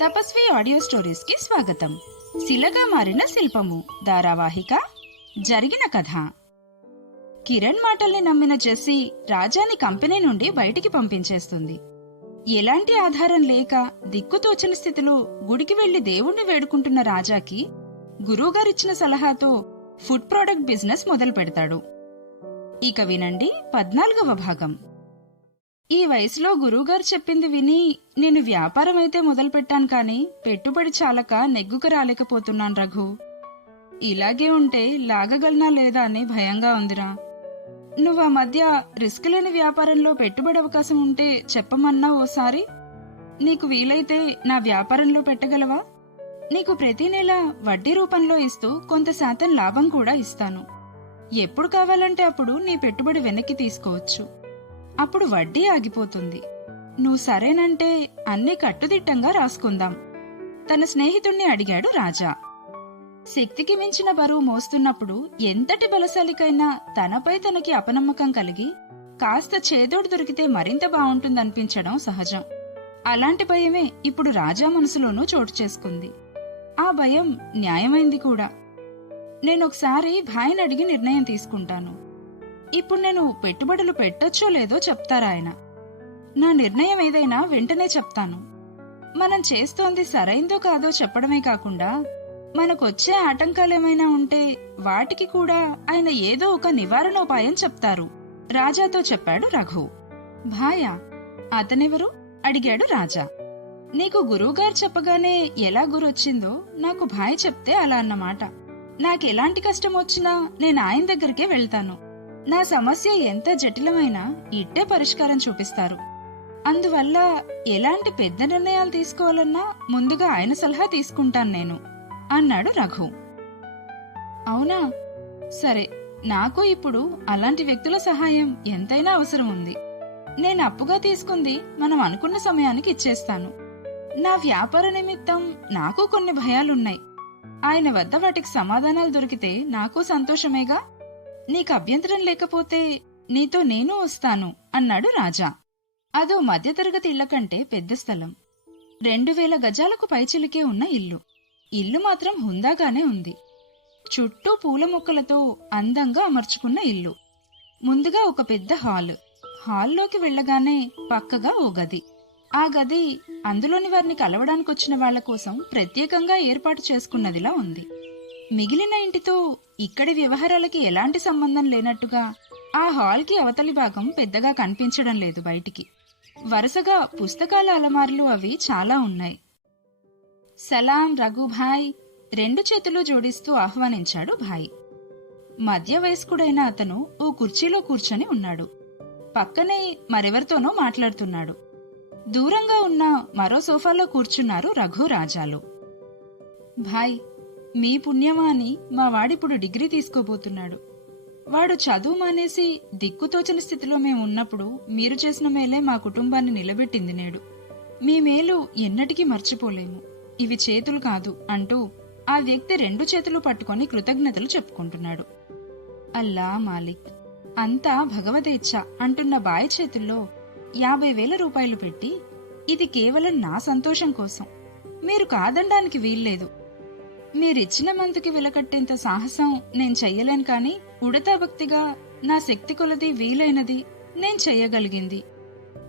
తపస్వి audio stories కి స్వాగతం. శిలగా మారిన శిల్పము ధారావాహిక జరిగిన కథ. కిరణ్ మాటల్ని నమ్మిన జెస్సీ రాజాని కంపెనీ నుండి బయటికి పంపించేస్తుంది. ఎలాంటి ఆధారం లేక దిక్కుతోచని స్థితిలో గుడికి వెళ్లి దేవుణ్ణి వేడుకుంటున్న రాజాకి గురువుగారిచ్చిన సలహాతో ఫుడ్ ప్రొడక్ట్ బిజినెస్ మొదలు పెడతాడు. ఇక వినండి 14వ భాగం. ఈ వయసులో గురువుగారు చెప్పింది విని నేను వ్యాపారం అయితే మొదలుపెట్టాను కాని పెట్టుబడి చాలక నెగ్గుకు రాలేకపోతున్నాను రఘు. ఇలాగే ఉంటే లాగగలనా లేదా అని భయంగా ఉందిరా. నువ్వు ఆ మధ్య రిస్క్ లేని వ్యాపారంలో పెట్టుబడి అవకాశం ఉంటే చెప్పమన్నా ఓసారి. నీకు వీలైతే నా వ్యాపారంలో పెట్టగలవా? నీకు ప్రతి నెల వడ్డీ రూపంలో ఇస్తూ కొంత శాతం లాభం కూడా ఇస్తాను. ఎప్పుడు కావాలంటే అప్పుడు నీ పెట్టుబడి వెనక్కి తీసుకోవచ్చు. అప్పుడు వడ్డీ ఆగిపోతుంది. నువ్వు సరేనంటే అన్నీ కట్టుదిట్టంగా రాసుకుందాం, తన స్నేహితుణ్ణి అడిగాడు రాజా. శక్తికి మించిన బరువు మోస్తున్నప్పుడు ఎంతటి బలశాలికైనా తనపై తనకి అపనమ్మకం కలిగి కాస్త చేదోడు దొరికితే మరింత బావుంటుందనిపించడం సహజం. అలాంటి భయమే ఇప్పుడు రాజా మనసులోనూ చోటు చేసుకుంది. ఆ భయం న్యాయమైంది కూడా. నేనొకసారి భాయిని అడిగి నిర్ణయం తీసుకుంటాను. ఇప్పుడు నేను పెట్టుబడులు పెట్టొచ్చో లేదో చెప్తారాయన. నా నిర్ణయం ఏదైనా వెంటనే చెప్తాను. మనం చేస్తోంది సరైందో కాదో చెప్పడమే కాకుండా మనకొచ్చే ఆటంకాలేమైనా ఉంటే వాటికి కూడా ఆయన ఏదో ఒక నివారణోపాయం చెప్తారు, రాజాతో చెప్పాడు రఘు. భాయా? అతనెవరు? అడిగాడు రాజా. నీకు గురువుగారు చెప్పగానే ఎలా గురొచ్చిందో నాకు భాయ్ చెప్తే అలా అన్నమాట. నాకెలాంటి కష్టం వచ్చినా నేను ఆయన దగ్గరికే వెళ్తాను. నా సమస్య ఎంత జటిలమైనా ఇట్టే పరిష్కారం చూపిస్తారు. అందువల్ల ఎలాంటి పెద్ద నిర్ణయాలు తీసుకోవాలన్నా ముందుగా ఆయన సలహా తీసుకుంటాను నేను, అన్నాడు రఘు. అవునా? సరే, నాకు ఇప్పుడు అలాంటి వ్యక్తుల సహాయం ఎంతైనా అవసరం ఉంది. నేను అప్పుగా తీసుకుంది మనం అనుకున్న సమయానికి ఇచ్చేస్తాను. నా వ్యాపార నిమిత్తం నాకు కొన్ని భయాలున్నాయి. ఆయన వద్ద వాటికి సమాధానాలు దొరికితే నాకు సంతోషమేగా. నీకు అభ్యంతరం లేకపోతే నీతో నేను వస్తాను, అన్నాడు రాజా. అదో మధ్యతరగతి ఇళ్ల కంటే పెద్ద స్థలం. 2000 గజాలకు పైచిలికే ఉన్న ఇల్లు. ఇల్లు మాత్రం హుందాగానే ఉంది. చుట్టూ పూల మొక్కలతో అందంగా అమర్చుకున్న ఇల్లు. ముందుగా ఒక పెద్ద హాల్లోకి వెళ్లగానే పక్కగా ఓ గది. ఆ గది అందులోని వారిని కలవడానికొచ్చిన వాళ్ల కోసం ప్రత్యేకంగా ఏర్పాటు చేసుకున్నదిలా ఉంది. మిగిలిన ఇంటితో ఇక్కడి వ్యవహారాలకి ఎలాంటి సంబంధం లేనట్టుగా ఆ హాల్కి అవతలి భాగం పెద్దగా కనిపించడం లేదు బయటికి. వరుసగా పుస్తకాల అలమార్లు అవి చాలా ఉన్నాయి. సలాం రఘుభాయ్, 2 చేతులు జోడిస్తూ ఆహ్వానించాడు భాయ్. మధ్య వయస్కుడైన అతను ఓ కుర్చీలో కూర్చొని ఉన్నాడు. పక్కనే మరెవరితోనో మాట్లాడుతున్నాడు. దూరంగా ఉన్న మరో సోఫాలో కూర్చున్నారు రఘు, రాజాలు. భాయ్, మీ పుణ్యమా అని మా వాడిప్పుడు డిగ్రీ తీసుకోబోతున్నాడు. వాడు చదువు మానేసి దిక్కుతోచని స్థితిలో మేమున్నప్పుడు మీరు చేసిన మేలే మా కుటుంబాన్ని నిలబెట్టింది నేడు. మీ మేలు ఎన్నటికీ మర్చిపోలేము. ఇవి చేతులు కాదు అంటూ ఆ వ్యక్తి 2 చేతులు పట్టుకొని కృతజ్ఞతలు చెప్పుకుంటున్నాడు. అల్లా మాలిక్, అంతా భగవదేచ్ఛ అంటున్న బాయ్ చేతుల్లో 50,000 రూపాయలు పెట్టి, ఇది కేవలం నా సంతోషం కోసం, మీరు కాదనడానికి వీల్లేదు. మీరిచ్చిన మందుకి వెలకట్టేంత సాహసం నేను చెయ్యలేను కాని ఉడతా భక్తిగా నా శక్తి కొలది వీలైనది నేను చెయ్యగలిగింది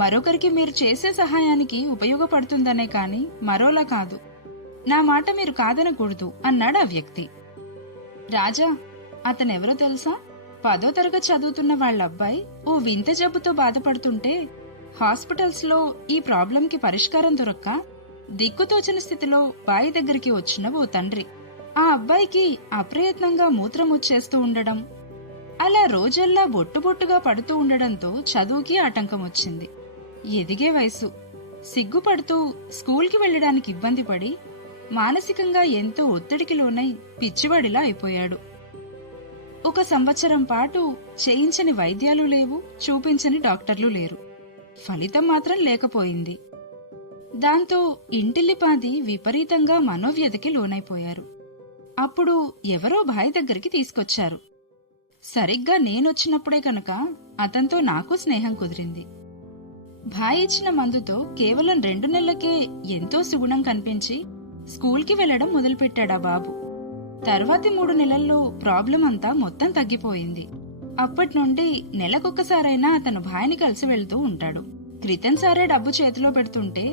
మరొకరికి మీరు చేసే సహాయానికి ఉపయోగపడుతుందనే కాని మరోలా కాదు. నా మాట మీరు కాదనకూడదు, అన్నాడు ఆ వ్యక్తి. రాజా, అతనెవరో తెలుసా? 10వ తరగతి చదువుతున్న వాళ్ళబ్బాయి ఓ వింత జబ్బుతో బాధపడుతుంటే హాస్పిటల్స్ లో ఈ ప్రాబ్లంకి పరిష్కారం దొరక్క దిక్కుతోచని స్థితిలో బాయి దగ్గరికి వచ్చిన ఓ తండ్రి. ఆ అబ్బాయికి అప్రయత్నంగా మూత్రం వచ్చేస్తూ ఉండడం, అలా రోజల్లా బొట్టుబొట్టుగా పడుతూ ఉండడంతో చదువుకి ఆటంకం వచ్చింది. ఎదిగే వయసు. సిగ్గుపడుతూ స్కూల్కి వెళ్లడానికి ఇబ్బంది పడి మానసికంగా ఎంతో ఒత్తిడికి లోనై పిచ్చివాడిలా అయిపోయాడు. 1 సంవత్సరం పాటు చేయించని వైద్యాలు లేవు, చూపించని డాక్టర్లు లేరు. ఫలితం మాత్రం లేకపోయింది. దాంతో ఇంటిల్లిపాది విపరీతంగా మనోవ్యధకి లోనైపోయారు. అప్పుడు ఎవరో భాయ్ దగ్గరికి తీసుకొచ్చారు. సరిగ్గా నేనొచ్చినప్పుడే కనుక అతనితో నాకు స్నేహం కుదిరింది. భాయ్ ఇచ్చిన మందుతో కేవలం 2 నెలలకే ఎంతో సుగుణం కనిపించి స్కూల్కి వెళ్లడం మొదలుపెట్టాడా బాబు. తర్వాతి 3 నెలల్లో ప్రాబ్లం అంతా మొత్తం తగ్గిపోయింది. అప్పట్నుండి నెలకొక్కసారైనా అతను భాయ్ని కలిసి వెళ్తూ ఉంటాడు. క్రితం సారే డబ్బు చేతిలో పెడుతుంటే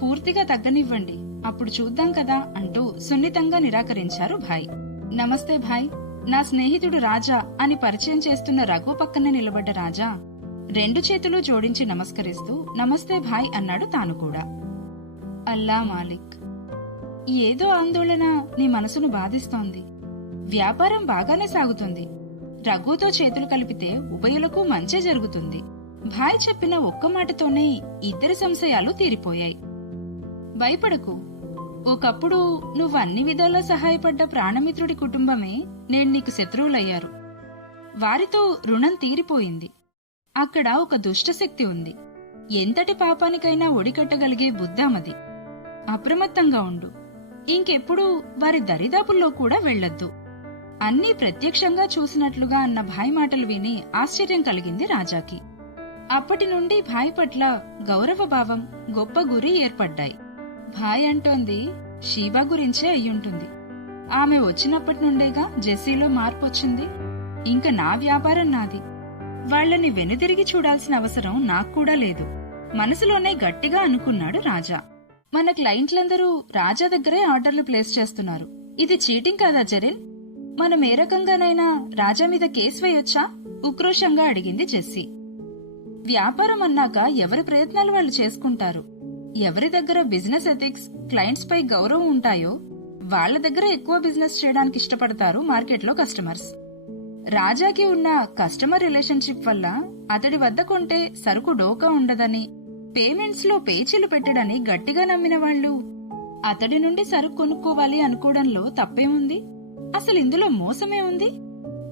పూర్తిగా తగ్గనివ్వండి, అప్పుడు చూద్దాం కదా అంటూ సున్నితంగా నిరాకరించారు భాయ్. నమస్తే భాయ్, నా స్నేహితుడు రాజా అని పరిచయం చేస్తున్న రఘు పక్కనే నిలబడ్డ రాజా 2 చేతులు జోడించి నమస్కరిస్తూ నమస్తే భాయ్ అన్నాడు తాను కూడా. అల్లా మాలిక్, ఏదో ఆందోళన నీ మనసును బాధిస్తోంది. వ్యాపారం బాగానే సాగుతుంది. రఘుతో చేతులు కలిపితే ఉభయులకు మంచే జరుగుతుంది. భాయ్ చెప్పిన ఒక్క మాటతోనే ఇద్దరి సంశయాలు తీరిపోయాయి. భయపడకు, ఒకప్పుడు నువ్వు అన్ని విధాలా సహాయపడ్డ ప్రాణమిత్రుడి కుటుంబమే నేడు నీకు శత్రువులయ్యారు. వారితో రుణం తీరిపోయింది. అక్కడ ఒక దుష్టశక్తి ఉంది. ఎంతటి పాపానికైనా ఒడికట్టగలిగే బుద్ధామది. అప్రమత్తంగా ఉండు. ఇంకెప్పుడూ వారి దరిదాపుల్లో కూడా వెళ్లొద్దు. అన్నీ ప్రత్యక్షంగా చూసినట్లుగా అన్న భాయ్ మాటలు విని ఆశ్చర్యం కలిగింది రాజాకి. అప్పటి నుండి భాయ్ పట్ల గౌరవభావం, గొప్ప గురి ఏర్పడ్డాయి. భాయ్ అంటోంది షీబా గురించే అయ్యుంటుంది. ఆమె వచ్చినప్పటి నుండేగా జెస్సీలో మార్పొచ్చింది. ఇంక నా వ్యాపారం నాది. వాళ్లని వెనుదిరిగి చూడాల్సిన అవసరం నాక్కూడా లేదు. మనసులోనే గట్టిగా అనుకున్నాడు రాజా. మన క్లయింట్లందరూ రాజా దగ్గరే ఆర్డర్లు ప్లేస్ చేస్తున్నారు. ఇది చీటింగ్ కాదా జెరిన్? మనం ఏ రకంగానైనా రాజా మీద కేసు వేయొచ్చా? ఉక్రోషంగా అడిగింది జెస్సీ. వ్యాపారం అన్నాక ఎవరి ప్రయత్నాలు వాళ్ళు చేసుకుంటారు. ఎవరి దగ్గర బిజినెస్ ఎథిక్స్, క్లయింట్స్ పై గౌరవం ఉంటాయో వాళ్ల దగ్గర ఎక్కువ బిజినెస్ చేయడానికి ఇష్టపడతారు మార్కెట్లో కస్టమర్స్. రాజాకి ఉన్న కస్టమర్ రిలేషన్షిప్ వల్ల అతడి వద్ద కొంటే సరుకు డోకా ఉండదని, పేమెంట్స్ లో పేచీలు పెట్టడని గట్టిగా నమ్మిన వాళ్లు అతడి నుండి సరుకు కొనుక్కోవాలి అనుకోవడంలో తప్పేముంది? అసలు ఇందులో మోసమే ఉంది?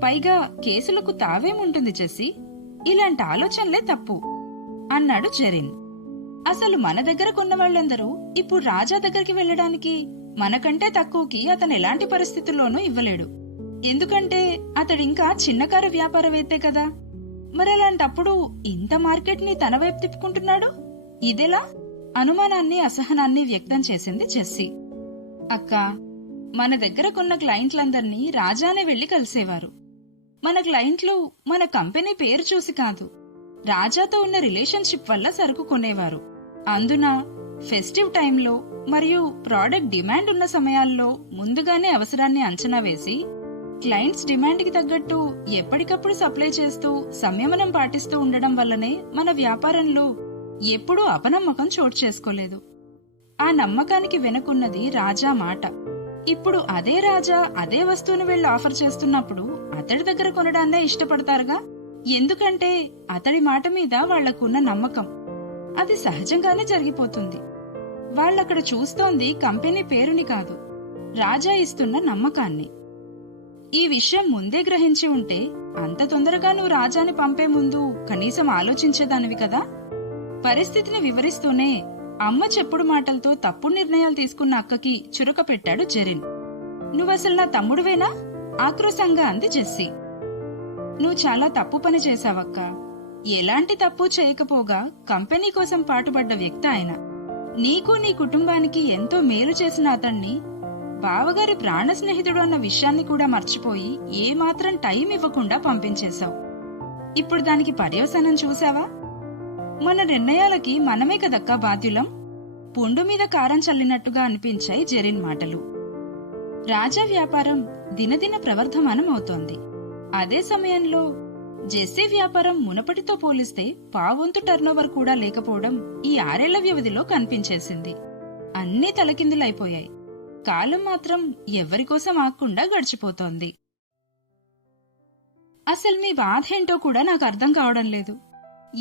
పైగా కేసులకు తావేముంటుంది జెస్సీ? ఇలాంటి ఆలోచనలే తప్పు అన్నాడు జెరిన్. అసలు మన దగ్గర కొన్న వాళ్లందరూ ఇప్పుడు రాజా దగ్గరికి వెళ్లడానికి మనకంటే తక్కువకి అతను ఎలాంటి పరిస్థితుల్లోనూ ఇవ్వలేడు. ఎందుకంటే అతడింకా చిన్నకారు వ్యాపారవేత్తే కదా. మరలాంటప్పుడు ఇంత మార్కెట్ ని తన వైపు తిప్పుకుంటున్నాడు, ఇదెలా? అనుమానాన్ని, అసహనాన్ని వ్యక్తం చేసింది జెస్సీ. అక్కా, మన దగ్గర కొన్న క్లయింట్లందర్నీ రాజానే వెళ్లి కలిసేవారు. మన క్లయింట్లు మన కంపెనీ పేరు చూసి కాదు, రాజాతో ఉన్న రిలేషన్షిప్ వల్ల సరుకు కొనేవారు. అందున ఫెస్టివ్ టైంలో మరియు ప్రాడక్ట్ డిమాండ్ ఉన్న సమయాల్లో ముందుగానే అవసరాన్ని అంచనా వేసి క్లయింట్స్ డిమాండ్కి తగ్గట్టు ఎప్పటికప్పుడు సప్లై చేస్తూ సంయమనం పాటిస్తూ ఉండడం వల్లనే మన వ్యాపారంలో ఎప్పుడూ అపనమ్మకం చోటు చేసుకోలేదు. ఆ నమ్మకానికి వెనుకున్నది రాజా మాట. ఇప్పుడు అదే రాజా అదే వస్తువును వెళ్లి ఆఫర్ చేస్తున్నప్పుడు అతడి దగ్గర కొనడాన్నే ఇష్టపడతారుగా. ఎందుకంటే అతడి మాట మీద వాళ్లకున్న నమ్మకం. అది సహజంగానే జరిగిపోతుంది. వాళ్ళక్కడ చూస్తోంది కంపెనీ పేరుని కాదు, రాజా ఇస్తున్న నమ్మకాన్ని. ఈ విషయం ముందే గ్రహించి ఉంటే అంత తొందరగా నువ్వు రాజాని పంపే ముందు కనీసం ఆలోచించేదానివి కదా. పరిస్థితిని వివరిస్తూనే అమ్మ చెప్పుడు మాటలతో తప్పుడు నిర్ణయాలు తీసుకున్న అక్కకి చురక పెట్టాడు జెరిన్. నువ్వసలు నా తమ్ముడువేనా? ఆక్రోశంగా అంది జెస్సీ. నువ్వు చాలా తప్పు పని చేశావక్క. ఎలాంటి తప్పు చేయకపోగా కంపెనీ కోసం పాటుపడ్డ వ్యక్తి ఆయన. నీకు నీ కుటుంబానికి ఎంతో మేలు చేసిన అతణ్ణి బావగారి ప్రాణ స్నేహితుడు అన్న విషయాన్ని కూడా మర్చిపోయి ఏమాత్రం టైం ఇవ్వకుండా పంపించేశావు. ఇప్పుడు దానికి పర్యవసానం చూసావా? మన నిర్ణయాలకి మనమే కదక్కా బాధ్యులం. పుండు మీద కారం చల్లినట్టుగా అనిపించాయి జెరిన్ మాటలు. రాజా వ్యాపారం దినదిన ప్రవర్ధమానం అవుతోంది. అదే సమయంలో జెస్సీ వ్యాపారం మునపటితో పోలిస్తే పావొంతు టర్నోవర్ కూడా లేకపోవడం ఈ 6 ఏళ్ల వ్యవధిలో కనిపించేసింది. అన్నీ తలకిందులైపోయాయి. కాలం మాత్రం ఎవరికోసం ఆగకుండా గడిచిపోతోంది. అసలు మీ బాధేంటో కూడా నాకు అర్థం కావడం లేదు.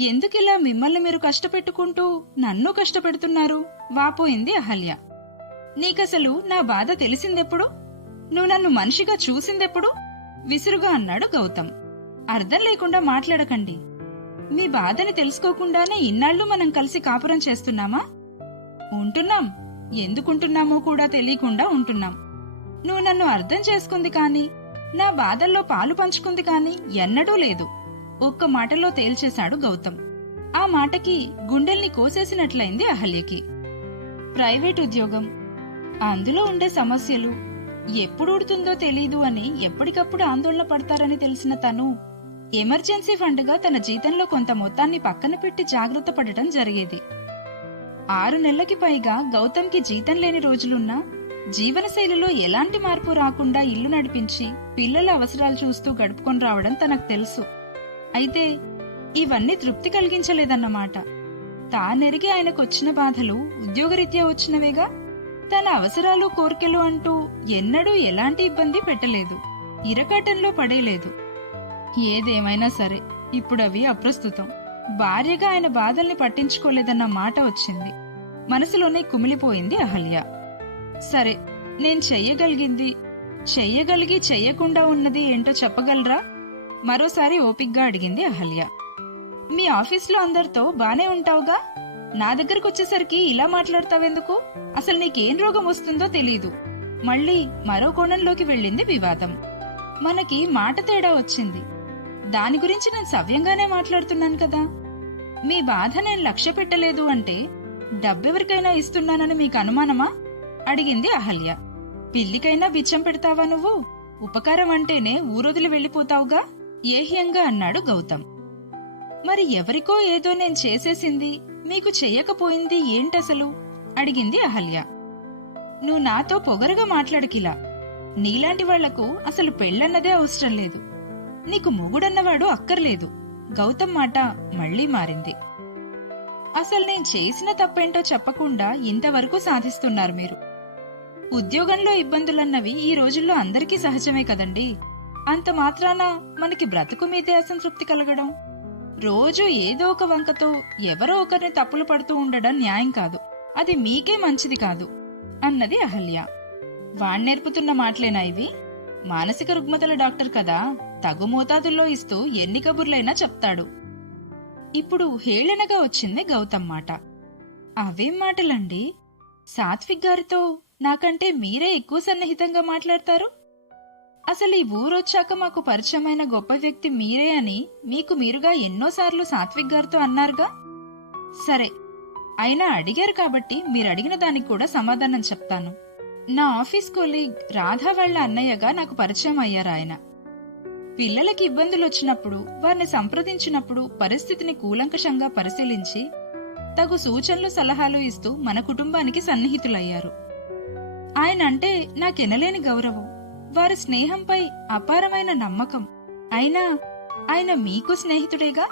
ఎందుకిలా మిమ్మల్ని మీరు కష్టపెట్టుకుంటూ నన్ను కష్టపెడుతున్నారు? వాపోయింది అహల్య. నీకసలు నా బాధ తెలిసిందెప్పుడు? నువ్వు నన్ను మనిషిగా చూసిందెప్పుడు? విసురుగా అన్నాడు గౌతమ్. అర్థం లేకుండా మాట్లాడకండి. మీ బాధని తెలుసుకోకుండానే ఇన్నాళ్లు మనం కలిసి కాపురం చేస్తున్నామా? ఉంటున్నాం. ఎందుకుంటున్నామో కూడా తెలియకుండా ఉంటున్నాం. నువ్వు నన్ను అర్థం చేసుకుంది కాని, నా బాధల్లో పాలు పంచుకుంది కాని ఎన్నడూ లేదు. ఒక్క మాటలో తేల్చేశాడు గౌతమ్. ఆ మాటకి గుండెల్ని కోసేసినట్లయింది అహల్యకి. ప్రైవేట్ ఉద్యోగం, అందులో ఉండే సమస్యలు, ఎప్పుడు ఉడుతుందో తెలీదు అని ఎప్పటికప్పుడు ఆందోళన పడతారని తెలిసిన తను ఎమర్జెన్సీ ఫండ్గా తన జీతంలో కొంత మొత్తాన్ని పక్కన పెట్టి జాగ్రత్త పడటం జరిగేది. 6 నెలలకి పైగా గౌతమ్కి జీతం లేని రోజులున్నా జీవనశైలిలో ఎలాంటి మార్పు రాకుండా ఇల్లు నడిపించి పిల్లల అవసరాలు చూస్తూ గడుపుకొని రావడం తనకు తెలుసు. అయితే ఇవన్నీ తృప్తి కలిగించలేదన్నమాట. తానెరిగి ఆయనకొచ్చిన బాధలు ఉద్యోగరీత్యా వచ్చినవేగా. తన అవసరాలు కోర్కెలు అంటూ ఎన్నడూ ఎలాంటి ఇబ్బంది పెట్టలేదు, ఇరకాటంలో పడేలేదు. ఏదేమైనా సరే ఇప్పుడవి అప్రస్తుతం. భార్యగా ఆయన బాధల్ని పట్టించుకోలేదన్న మాట వచ్చింది. మనసులోనే కుమిలిపోయింది అహల్య. సరే, నేను చెయ్యగలిగి చెయ్యకుండా ఉన్నది ఏంటో చెప్పగలరా? మరోసారి ఓపిగ్గా అడిగింది అహల్య. మీ ఆఫీస్లో అందరితో బానే ఉంటావుగా, నా దగ్గరకొచ్చేసరికి ఇలా మాట్లాడతావెందుకు? అసలు నీకేం రోగం వస్తుందో తెలీదు. మళ్ళీ మరో కోణంలోకి వెళ్ళింది వివాదం. మనకి మాట తేడా వచ్చింది. దాని గురించి నేను సవ్యంగానే మాట్లాడుతున్నాను కదా. మీ బాధ నేను లక్ష్య పెట్టలేదు అంటే డబ్బెవరికైనా ఇస్తున్నానని మీకు అనుమానమా? అడిగింది అహల్య. పిల్లికైనా బిచ్చం పెడతావా నువ్వు? ఉపకారం అంటేనే ఊరొదిలి వెళ్లిపోతావుగా ఏహ్యంగా అన్నాడు గౌతమ్. మరి ఎవరికో ఏదో నేను చేసేసింది మీకు చెయ్యకపోయింది ఏంటసలు? అడిగింది అహల్య. నువ్వు నాతో పొగరుగా మాట్లాడకిలా. నీలాంటి వాళ్లకు అసలు పెళ్ళన్నదే అవసరం లేదు. నీకు మొగుడన్నవాడు అక్కర్లేదు. గౌతమ్ మాట మళ్లీ మారింది. అసలు నేను చేసిన తప్పేంటో చెప్పకుండా ఇంతవరకు సాధిస్తున్నారు మీరు. ఉద్యోగంలో ఇబ్బందులన్నవి ఈ రోజుల్లో అందరికీ సహజమే కదండి. అంత మాత్రాన మనకి బ్రతుకు మీదే అసంతృప్తి కలగడం, రోజూ ఏదో ఒక వంకతో ఎవరో ఒకరిని తప్పులు పడుతూ ఉండడం న్యాయం కాదు. అది మీకే మంచిది కాదు అన్నది అహల్య. వాణ్ణేర్పుతున్న మాటలేనా ఇవి? మానసిక రుగ్మతల డాక్టర్ కదా, తగు మోతాదుల్లో ఇస్తూ ఎన్ని కబుర్లైనా చెప్తాడు. ఇప్పుడు హేళనగా వచ్చింది గౌతమ్ మాట. అవేం మాటలండి? సాత్విక్ గారితో నాకంటే మీరే ఎక్కువ సన్నిహితంగా మాట్లాడతారు. అసలు ఈ ఊరొచ్చాక మాకు పరిచయమైన గొప్ప వ్యక్తి మీరే అని మీకు మీరుగా ఎన్నోసార్లు సాత్విక్ గారితో అన్నారుగా. సరే, అయినా అడిగారు కాబట్టి మీరడిగిన దానికి కూడా సమాధానం చెప్తాను. నా ఆఫీస్ కొలీగ్ రాధా వాళ్ల అన్నయ్యగా నాకు పరిచయం అయ్యారు ఆయన. పిల్లలకి ఇబ్బందులొచ్చినప్పుడు వారిని సంప్రదించినప్పుడు పరిస్థితిని కూలంకషంగా పరిశీలించి తగు సూచనలు సలహాలు ఇస్తూ మన కుటుంబానికి సన్నిహితులయ్యారు. ఆయన అంటే నాకెనలేని గౌరవం, వారి స్నేహంపై అపారమైన నమ్మకం. అయినా ఆయన మీకు స్నేహితుడేగా?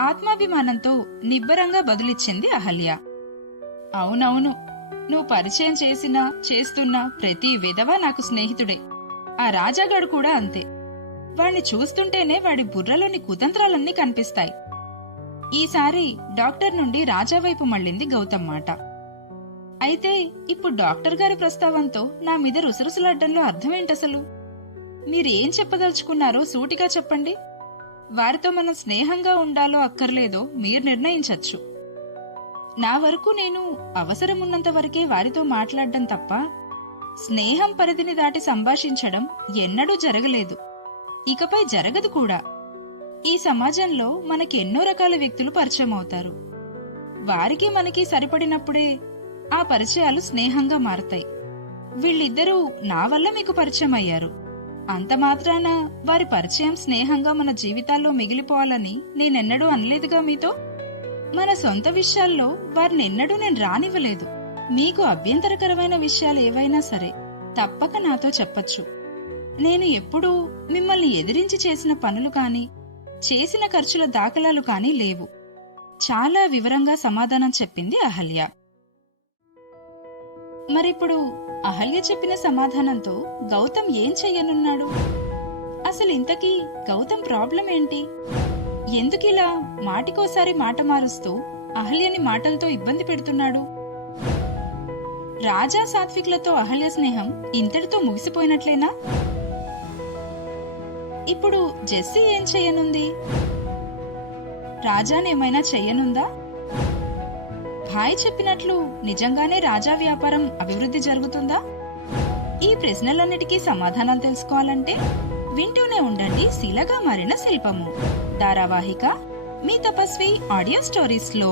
ఆత్మాభిమానంతో నిబ్బరంగా బదులిచ్చింది అహల్య. అవునవును, నువ్వు పరిచయం చేసినా చేస్తున్నా ప్రతి విధవ నాకు స్నేహితుడే. ఆ రాజాగాడు కూడా అంతే. వాణ్ణి చూస్తుంటేనే వాడి బుర్రలోని కుతంత్రాలన్నీ కనిపిస్తాయి. ఈసారి డాక్టర్ నుండి రాజా వైపు మళ్ళింది గౌతమ్ మాట. అయితే ఇప్పుడు డాక్టర్ గారి ప్రస్తావంతో నా మీద రుసరుసలాడ్డంలో అర్థమేంటసలు? మీరేం చెప్పదలుచుకున్నారో సూటిగా చెప్పండి. వారితో మనం స్నేహంగా ఉండాలో అక్కర్లేదో మీరు నిర్ణయించచ్చు. నా వరకు నేను అవసరమున్నంత వరకే వారితో మాట్లాడడం తప్ప స్నేహం పరిధిని దాటి సంభాషించడం ఎన్నడూ జరగలేదు, ఇకపై జరగదు కూడా. ఈ సమాజంలో మనకి ఎన్నో రకాల వ్యక్తులు పరిచయం అవుతారు. వారికి మనకి సరిపడినప్పుడే ఆ పరిచయాలు స్నేహంగా మారతాయి. వీళ్ళిద్దరూ నా వల్ల మీకు పరిచయం అయ్యారు. అంత మాత్రాన వారి పరిచయం స్నేహంగా మన జీవితాల్లో మిగిలిపోవాలని నేనెన్నడూ అనలేదుగా మీతో. మన సొంత విషయాల్లో వారినెన్నడూ నేను రానివ్వలేదు. మీకు అభ్యంతరకరమైన విషయాలు ఏవైనా సరే తప్పక నాతో చెప్పచ్చు. నేను ఎప్పుడూ మిమ్మల్ని ఎదిరించి చేసిన పనులు కాని చేసిన ఖర్చుల దాఖలాలు కాని లేవు. చాలా వివరంగా సమాధానం చెప్పింది అహల్య. మరిప్పుడు అహల్య చెప్పిన సమాధానంతో గౌతమ్ ఏం చెయ్యనున్నాడు? అసలు ఇంతకీ గౌతమ్ ప్రాబ్లం ఏంటి? ఎందుకిలా మాటికోసారి మాట మారుస్తూ అహల్యని మాటలతో ఇబ్బంది పెడుతున్నాడు? రాజా సాత్విక్లతో అహల్య స్నేహం ఇంతటితో ముగిసిపోయినట్లేనా? ఇప్పుడు జెస్సీ ఏం చెయ్యనుంది? రాజానేమైనా చెయ్యనుందా? భాయ్ చెప్పినట్లు నిజంగానే రాజా వ్యాపారం అభివృద్ధి జరుగుతుందా? ఈ ప్రశ్నలన్నిటికీ సమాధానాలు తెలుసుకోవాలంటే వింటూనే ఉండండి శిలగా మారిన శిల్పము ధారావాహిక మీ తపస్వి ఆడియో స్టోరీస్ లో.